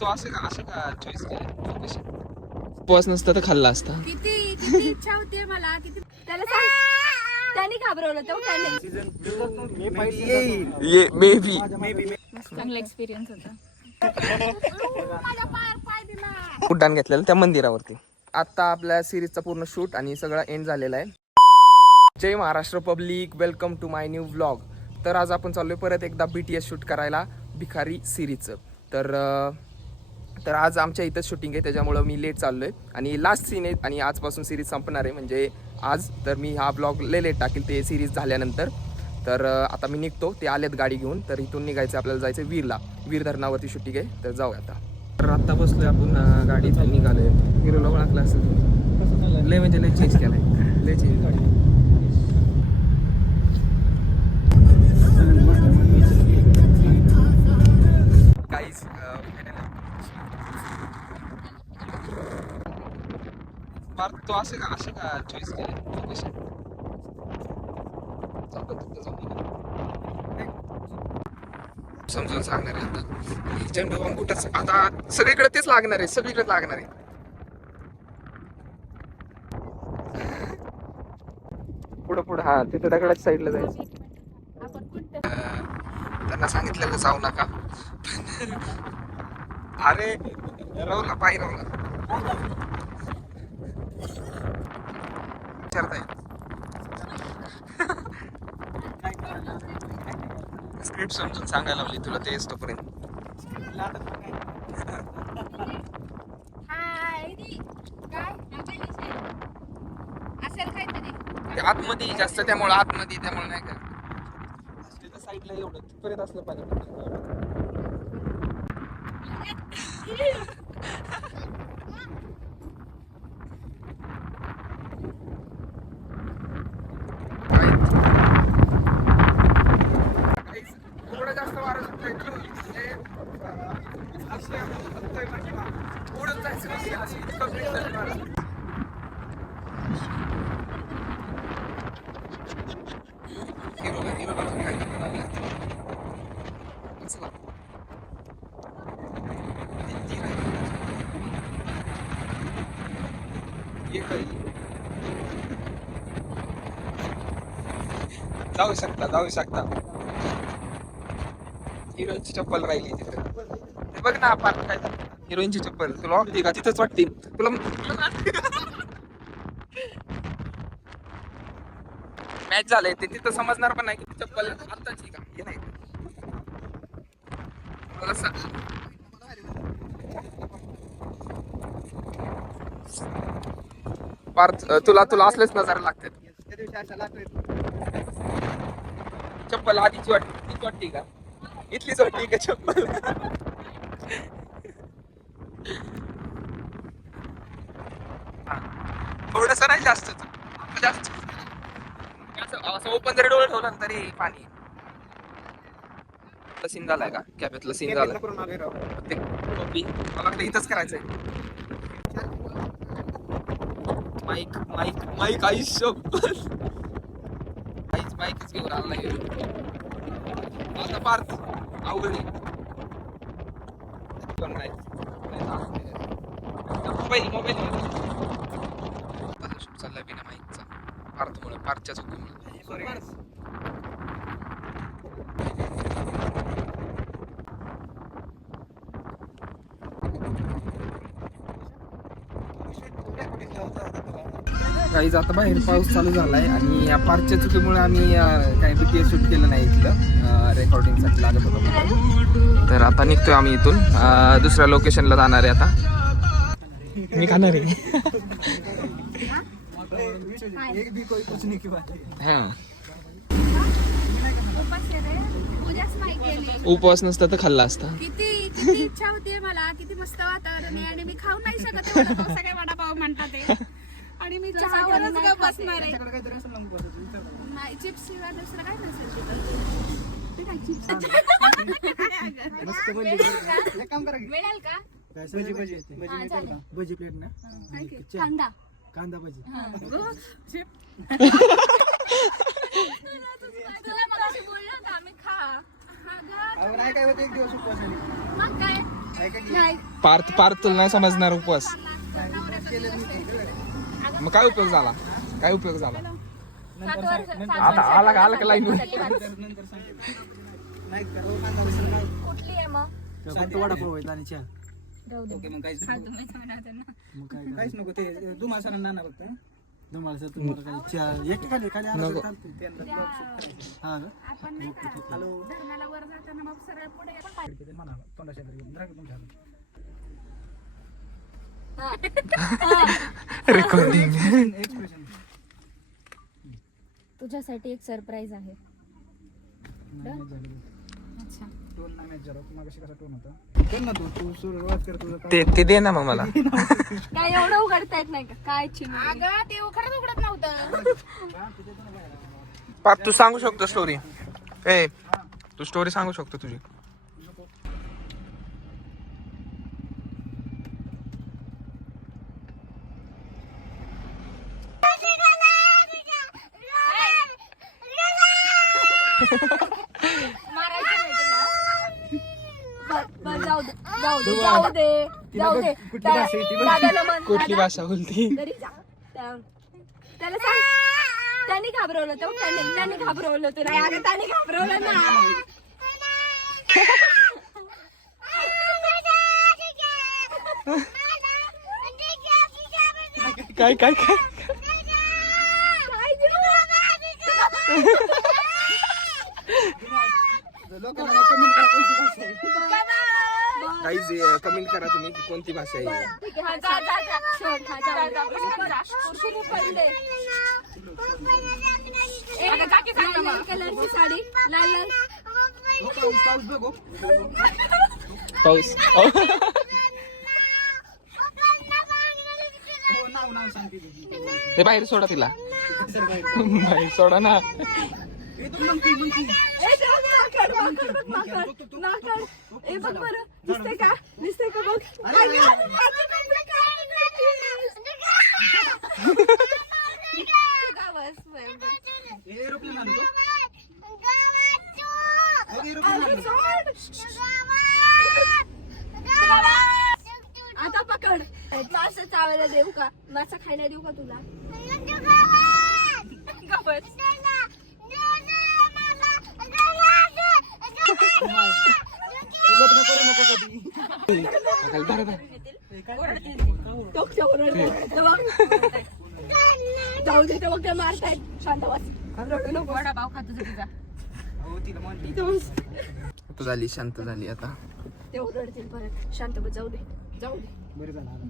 तो असं का चॉईस केलं? उपवास नसता तर खाल्ला असता. किती किती इच्छा होती मला, किती त्याला सांग. त्याने घाबरवलं तो ये मे बी चांगला एक्सपिरियन्स होता. उड्डाण घेतलेलं त्या मंदिरावरती. आता आपल्या सिरीजचा पूर्ण शूट आणि सगळा एंड झालेला आहे. जय Maharashtra public, welcome to my new vlog. तर आज आपण चाललोय परत एकदा BTS शूट करायला भिखारी सिरीजचं. तर आज आमच्या इथंच शूटिंग आहे, त्याच्यामुळं मी लेट चाललोय आणि लास्ट सीन आहे आणि आजपासून सिरीज संपणार आहे. म्हणजे आज तर मी हा ब्लॉग लेट टाकेल ते सिरीज झाल्यानंतर. तर आता मी निघतो, ते आलेत गाडी घेऊन. तर इथून निघायचं, आपल्याला जायचं वीर धरणावरती शूटिंग आहे. तर जाऊया आता. तर आत्ता बसलोय आपण गाडीत निघालोय. हिरोला ओळखला असेल, लय म्हणजे लय चेंज केलाय, लय चेंज गाडी. काहीच तो असं का चॉईस केलं? समजून सांगणार आहे आता. झेंडू बॉम्ब कुठंच आता सगळीकडे तेच लागणार आहे, सगळीकडे लागणार आहे. पुढं हा तिथे दगडाच्या साईडला जायचं. त्यांना सांगितलेलं जाऊ नका. अरे रवला पाय रवला स्क्रिप्ट समजून सांगायला लावली तुला ते तोपर्यंत. असेल काहीतरी आतमध्ये जास्त, त्यामुळे आतमध्ये, त्यामुळे नाही का साईडला एवढं तिथपर्यंत असलं पाहिजे. थोडं जास्त वारं सुटतंय, उडून जायचं अशी जाऊ शकता. हिरोईनची चप्पल राहिली तिथे. बघ ना पार्क काय हिरोईनची चप्पल तुला वाटते का? तिथंच वाटते तुला. मॅच झालंय ते तिथं समजणार पण नाही की चप्पल आत्ताची का हे नाही. तुला असलेच नजर लागतात. चप्पल आधीची वाटती का? इथलीच वाटती का चप्पल? थोडस नाही, जास्त असं ओपन जरी डोळे ठेवला तरी पाणी. सीन झालाय का कॅफेतला? सीन झालाय ते कॉपी मला वाटतं इथंच करायचंय. माईक आयुष्य माईकच घेऊन आला नाही आता पार्थ अवघड पण नाही. मोबाईल शूट चाललाय बिना माईकचा पार्थच्या चुकीमुळे. काही आता बाहेर पाऊस चालू झालाय आणि या पार्कच्या चुकीमुळे आम्ही काही BTS शूट केलं नाही इथलं, रेकॉर्डिंगसाठी लागत होतं. तर आता निघतोय आम्ही इथून, दुसऱ्या लोकेशनला जाणार आहे. आता मी खाणार आहे. उपवास नसता तर खाल्ला असता. किती किती इच्छा होती मला, किती मस्त वातावरण आहे आणि मी खाऊ नाही शकत एवढं सगळे वडापाव म्हणतात ते. आणि मी चहावरच गप बसणार आहे. नाही, चिप्स शिवाय दुसरं काय नसेल मिळेल का? भजी प्लेट ना, कांदा कांदा भजी. तुला मगाशी बोललो होता आम्ही खा. नाही काय होत, एक दिवस उपवास. मग काय नाही पार्थ तुला नाही समजणार उपवास. मग काय उपयोग झाला? काय उपयोग झाला? 7 वर्ष आता आला का लाईन? कुठली आहे मग वडापाव आहेत आणि चहा. जाऊ दे. ओके, मग काहीच हा, नको. तुम्हीच म्हणायचं ना. मग काहीच नको. ते तुम्हाला सर नाना फक्त तुम्हाला सर तुम्हाला काही चहा एक खाली खाली आला नको. तर चालतं. हा का? आपण नाही का धर्माला वर जाताना मग सरळ पुढे आपण पाहिजे. ते म्हणा तोंडाच्या घरी घेऊन राहा तुमच्या हातात. रेकॉर्डिंग. एक्सप्रेशन तुझ्यासाठी एक सरप्राईज आहे. नाही झालं. अच्छा टोन नाही मॅच झाला. तुम्हाला कशी कसा टोन होता? कर ना तू सुरुवात कर तुझं काय. ते दे ना मग मला. काय एवढं उघडता येत नाही का? काय अगं ते खरंच उघडत नव्हतं. पार्थ तू सांगू शकतो स्टोरी. ए तू स्टोरी सांगू शकतो तुझी. जाऊ दे जाऊ दे जाऊ दे जाऊ दे. कुठली भाषा आहे ती बघ. दादाला म्हण, कुठली दादा, भाषा बोलती? घरी जा. त्याला सांग. त्यांनी घाबरवलं तर त्यांनी घाबरवलं तुला. अगं त्यांनी घाबरवलं ना. काय काय काय लोकांना कमेंट करा कोणती भाषा आहे. काहीच कमेंट करा तुम्ही की कोणती भाषा आहे. ठीक आहे, हा, जा, जा, जा. सोड, हा, जा, जा. कुरकुरू पडले. लाल कलरची साडी लाल लाल. हो, पाऊस बघ हो. पाऊस. हो, नाव सांगते तुझी. ते बाहेर सोडा तिला. सर बाई. बाहेर सोडा ना. ए, तू मंकी. ए, जाऊ दे, माकड, माकड, बघ, माकड, माकड. ए, बघ बरं. दिसतंय का? दिसतंय का बघ. काय गं? ए, एरोप्लेन आलो तो. हो, एरोप्लेन आलो. आता पकड. मासा चावायला देऊ का? मासा खायला देऊ का तुला? गवत. तू लग्न करू नको कधी. डोक्या ओरडते. तेव्हा- जाऊ दे तेव्हा काय मारतायत. शांत बस. रडू नको. वडापाव खातो तुझा. हो, तिला म्हणते. आता झाली शांत झाली आता. ते ओरडतील परत. शांत बस. जाऊ दे जाऊ दे. बरं झालं आलं.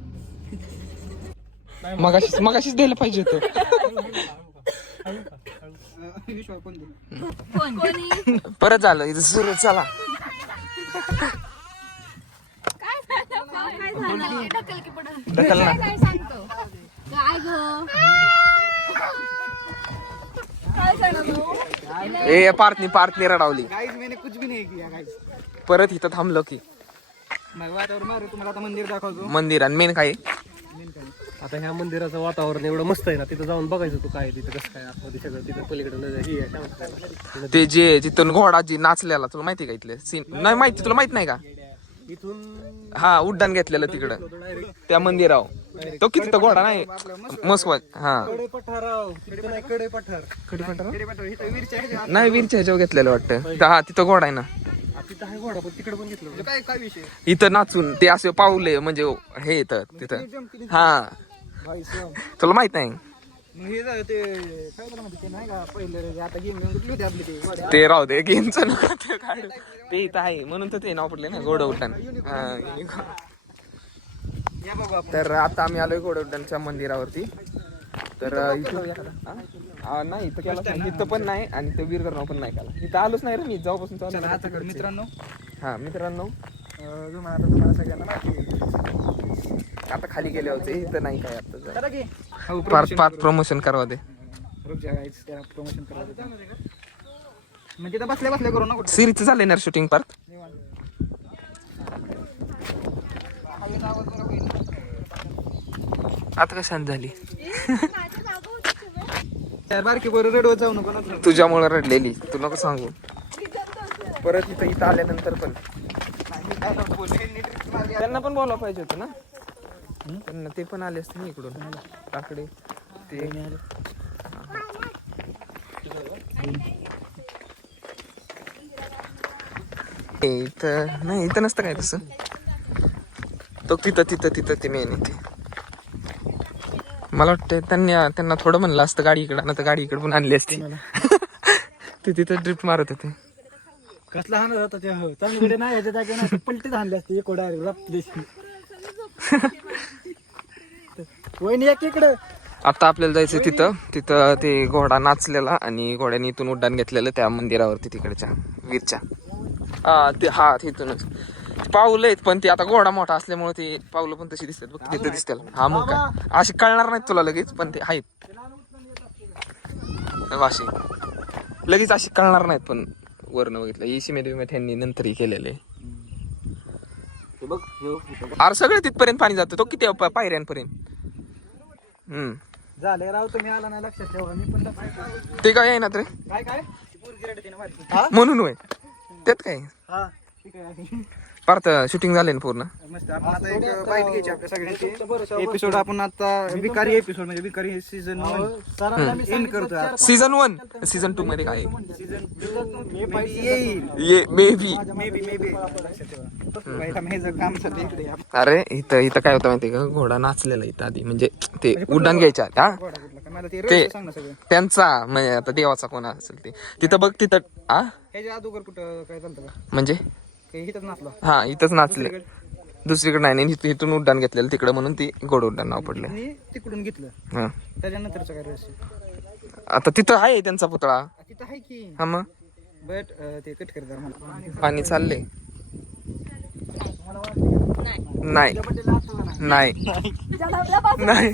मगाशीच द्यायला पाहिजे होतं. विश्वा कोण दे. कोणी परत झालं इथं सुरू. चला काय झालं? ढकल की पुढं. ढकल ना. काय सांगतो? काय गं? काय सांगतो? ए पार्थनी रडावली. गाईज मैंने कुछ भी नहीं किया गाईज. परत इथं थांबलो की मग वातावरण मारू तुम्हाला आता मंदिर दाखवतो. मंदिर आणि मेन काय आता ह्या मंदिराचं वातावरण एवढं मस्त आहे ना, तिथं जाऊन बघायचं तू काय तिथं कसं काय आतमध्ये सगळं. तिथं पलीकडे ही आहे, काय म्हणतात? ते जे जिथून घोडा जी नाचलेला तुला माहिती का इथले सीन? नाही माहिती तुला माहित नाही का? इथून हा उड्डाण घेतलेलं तिकडं त्या मंदिरावर. तो किती तो घोडा नाही मस्व. हा कडे पठाराव तिकडे नाही, कडे पठार. नाही वीरच्या ह्याच्यावर घेतलेलं वाटतं. हा तिथं घोडा आहे ना. तिथं आहे घोडा, पण तिकडे पण घेतलं. काय काय विषय. इथं नाचून ते असे पावले म्हणजे हे येतं तिथं. हा तुला माहित नाही? मग हे झालं ते काय झालं म्हणते ते नाही का पहिलं आता गेम घेऊन कुठली होती आपली ते वड्या. ते राहू दे गेमचं ते इथं आहे म्हणून तर ते नाव पडले ना घोडा उड्डाण. या बघू आपण. तर आता आम्ही आलोय घोडा उड्डाणच्या मंदिरावरती. तर इथं नाही इथं केलं नाही. इथं पण नाही आणि ते वीरगरनाव पण नाही केला. इथं आलोच नाही रे मी जेव्हापासून चालू चला आता कर मित्रांनो. हा मित्रांनो तुम्हाला सगळ्यांना माहिती आहे. आता खाली गेले होते. इथं नाही काय आता करा की. हो, पार्थ प्रमोशन करवा दे. ग्रुपच्या गाईज त्या प्रमोशन करायचं. म्हणजे तिथं बसल्या बसल्या करू ना कुठं. सिरीजचं झालंय ना शूटिंग पार्थ? आता का शांत झाली? त्या बारकी बरोबर रेडवर जाऊ नको ना. तुझ्यामुळे रडलेली. तू नको सांगू. परत इथं आल्यानंतर पण काय बोलले नीट त्यांना पण बोलावं पाहिजे होतं ना, त्यांना ते पण आले असते ना इकडून काकडे ते. इथं नाही, इथं नसतं काय तसं. तो तिथं ते मेन इथे. मला वाटतं त्यांना थोडं म्हणलं असतं गाडी इकडं ना, तर गाडी इकडे पण आणली असती. ते तिथं ड्रिफ्ट मारत होते. कसला हाणत होता ते चांगलीकडे नाही याच्या जागे ना पलटीच हाणली असते एक डायरेक्ट देशी. वहिनी एक इकडं. आता आपल्याला जायचं तिथं ते घोडा नाचलेला आणि घोड्याने इथून उड्डाण घेतलेलं त्या मंदिरावरती तिकडच्या वीरच्या. हा तिथूनच पाऊलं आहेत, पण ते आता घोडा मोठा असल्यामुळे ते पाऊलं पण तशी दिसतात बघ तिथं दिसतात. हा मग काय अशी कळणार नाहीत तुला लगेच, पण ते आहेत अशी लगेच अशी कळणार नाहीत, पण वरनं बघितलं इशिमेट ह्यांनी नंतरही केलेले. अरे सगळे तिथपर्यंत पाणी जातं, तो किती पायऱ्यांपर्यंत. झाले राव तुम्ही आला ना लक्षात ठेवा. मी पण ते काय आहे ना रे काय म्हणून होय त्यात काय हा ठीक आहे. परत शूटिंग झाले ना पूर्ण. मस्त. आपण आता एक बाईट घ्यायची आपल्या सगळ्यांची. एपिसोड आपण आता विकारी एपिसोड म्हणजे विकारी सीझन 1 एंड करतोय. सीझन 1 सीझन 2 मध्ये काय सीझन 2 येईल ये मे बी. काम चालू इकडे. अरे इथं काय होतं माहिती का, घोडा नाचलेला इथं आधी, म्हणजे ते उड्डाण घ्यायच्या हा ते त्यांचा म्हणजे आता देवाचा कोण असेल ते तिथं बघ तिथं. ह्याच्या अगोदर कुठं काय चालतं का म्हणजे इथंच नाचला. हा इथंच नाचले, दुसरीकडे नाही. इथून उड्डाण घेतलेलं तिकडे म्हणून ती घोड उड्डाण नाव पडलं. मी तिकडून घेतलं. हा त्याच्यानंतरचं काय रहस्य आता तिथं आहे त्यांचा पुतळा. तिथं आहे की. हा मग बट ते कट कर जरा मला. पाणी चाललंय. नाही नाही नाही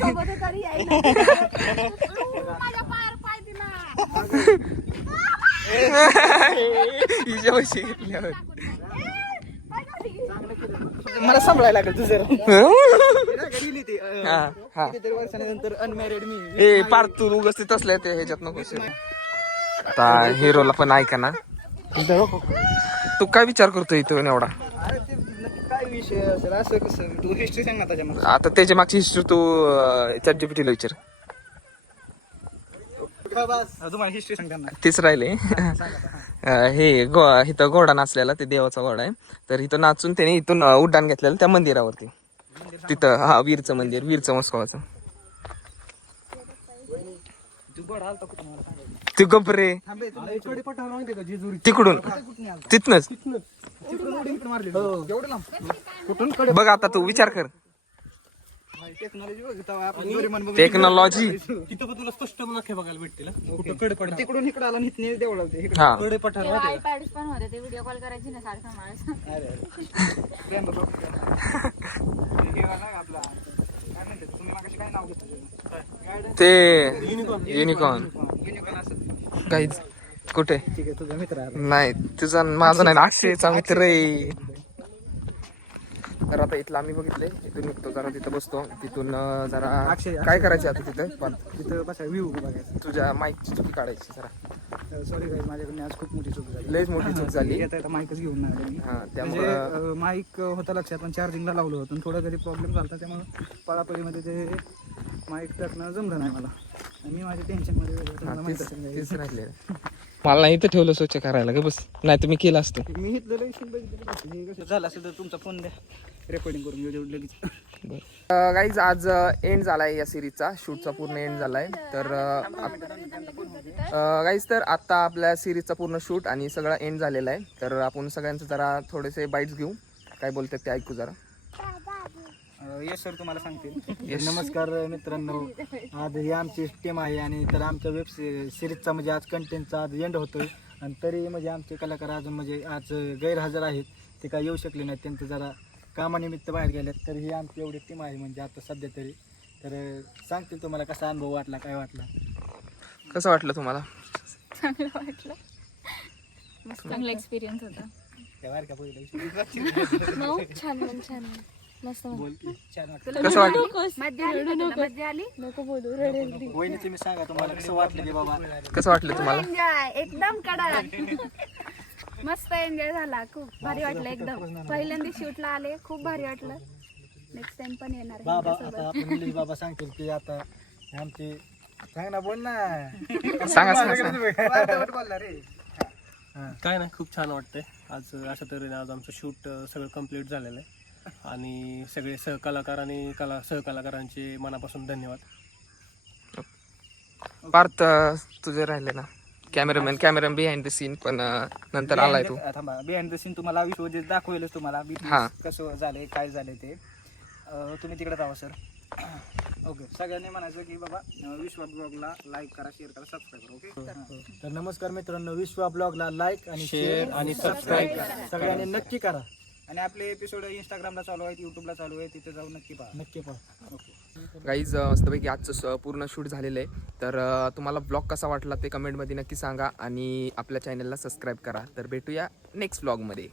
हिच्यापाशी घेतल्यावर मला सांभाळायला लागेल तुझं. वर्षानंतर अनमॅरिड मी. ए पार तू उगस्तीत असल्या ते ह्याच्यात नको. आता हिरोला पण ऐका ना, तू काय विचार करतोय इथून एवढा. काय विषय असेल असं कसं तू हिस्ट्री सांग ना त्याच्या. आता त्याच्या मागची हिस्ट्री तू ChatGPT ला विचार. तुम्हाला हिस्ट्री सांग त्यांना. तेच राहिले. हे इथं घोडा नाचलेला, ते देवाचा घोडा आहे. तर इथं नाचून त्याने इथून उड्डाण घेतलेलं त्या मंदिरावरती तिथं. हा वीरचं मंदिर, वीरचं मस्कोवाचं. ते गबरे तिकडून तिथनच बघ. आता तू विचार कर, टेक्नॉलॉजी. तिथं पण तुला स्पष्ट नखे बघायला भेटतील कुठं कडे पडा. तिकडून इकडे आला निघणे देवळ होते. हा कडे पठार आयपॅड पण होते, ते व्हिडिओ कॉल करायची ना सारखा माणूस. ते युनिकॉर्न काहीच कुठे ठीक आहे तुझा मित्र आहे. नाही. तुझा माझा नाही, अक्षयचा मित्र आहे. तर आता इथलं आम्ही बघितले, इथून निघतो जरा, तिथं बसतो, तिथून जरा काय करायचं आता तिथं बसा व्ह्यू बघायचा. तुझ्या माईकची चुकी काढायची जरा. सॉरी गाईज, माझ्याकडून आज खूप मोठी चूक झाली. लयच मोठी चूक झाली. येता माईकच घेऊन नाही आलो मी. हा त्यामुळे म्हणजे माईक होता लक्षात, पण चार्जिंगला लावलं होतं. थोडा कधी प्रॉब्लेम झाला, त्यामुळे पळापळीमध्ये ते माईक टाकणं जमलं नाही मला. मी माझ्या टेन्शनमध्ये तेच राहिले. मला इथं ठेवलं स्वच्छ करायला ग बस, नाही तर मी केलं असतं. मी इथलं कसं झालं असेल तर तुमचा फोन द्या, रेकॉर्डिंग करून घेऊ लगेच. गाईज आज एंड झालाय या सिरीजचा, शूटचा पूर्ण एंड झालाय. तर गाईज तर आता आपल्या सिरीजचा पूर्ण शूट आणि सगळं एंड झालेला आहे. तर आपण सगळ्यांचं जरा थोडेसे बाईट्स घेऊ, काय बोलतात ते ऐकू जरा. येस सर, तुम्हाला सांगते. नमस्कार मित्रांनो, आज ही आमची टीम आहे आणि तर आमच्या वेब सिरीजचा म्हणजे आज कंटेंटचा आज एंड होतोय. आणि तरी म्हणजे आमचे कलाकार अजून म्हणजे आज गैरहजर आहेत, ते काय येऊ शकले नाहीत, त्यांचं जरा कामानिमित्त बाहेर गेल्यात. तर ही आमची एवढी टीम आहे म्हणजे आता सध्या तरी. तर सांगतील तुम्हाला कसा अनुभव वाटला, काय वाटला. कसं वाटलं तुम्हाला? चांगलं वाटलं, मस्त चांगला एक्सपिरियन्स होता. छान मस्त. कसं वाटलं? मज्जा आली. नको बोलू, रडेल. वहिनी तुम्ही सांगा तुम्हाला कसं वाटलं की बाबा. कसं वाटलं तुम्हाला? एकदम कडक. मस्त एन्जॉय झाला, खूप भारी वाटलं एकदम. पहिल्यांदा शूटला आले, खूप भारी वाटलं. नेक्स्ट टाइम पण येणार आहे बाबा तुमच्यासोबत. आता आपण निलेश बाबा सांगतील की आता आमची सांग ना बोल ना बोलला रे काय नाही, खूप छान वाटतंय. आज अशा तऱ्हेने आज आमचं शूट सगळं कम्प्लीट झालेलं आहे आणि सगळे सहकलाकार आणि सहकलाकारांचे मनापासून धन्यवाद. पार्थ तुझे राहिले ना कॅमेरामॅन बिहाइंड द सीन पण नंतर आलाय तू. थांबा बिहाइंड द सीन तुम्हाला विश्व जे दाखवेलच तुम्हाला हा. कसं झालंय काय झालंय ते तुम्ही तिकडे जावा सर. ओके सगळ्यांनी म्हणायचं की बाबा विश्वा ब्लॉगला लाईक करा, शेअर करा, सबस्क्राईब करा. ओके तर नमस्कार मित्रांनो, विश्वा ब्लॉगला लाईक आणि शेअर आणि सबस्क्राईब सगळ्यांनी नक्की करा. आणि आपले एपिसोड इंस्टाग्रामला चालू आहेत, युट्यूबला चालू आहे, तिथे जाऊन नक्की पहा. ओके गाईज मस्तपैकी आजचं पूर्ण शूट झालेलं आहे. तर तुम्हाला ब्लॉग कसा वाटला ते कमेंटमध्ये नक्की सांगा आणि आपल्या चॅनलला सबस्क्राईब करा. तर भेटूया नेक्स्ट ब्लॉगमध्ये.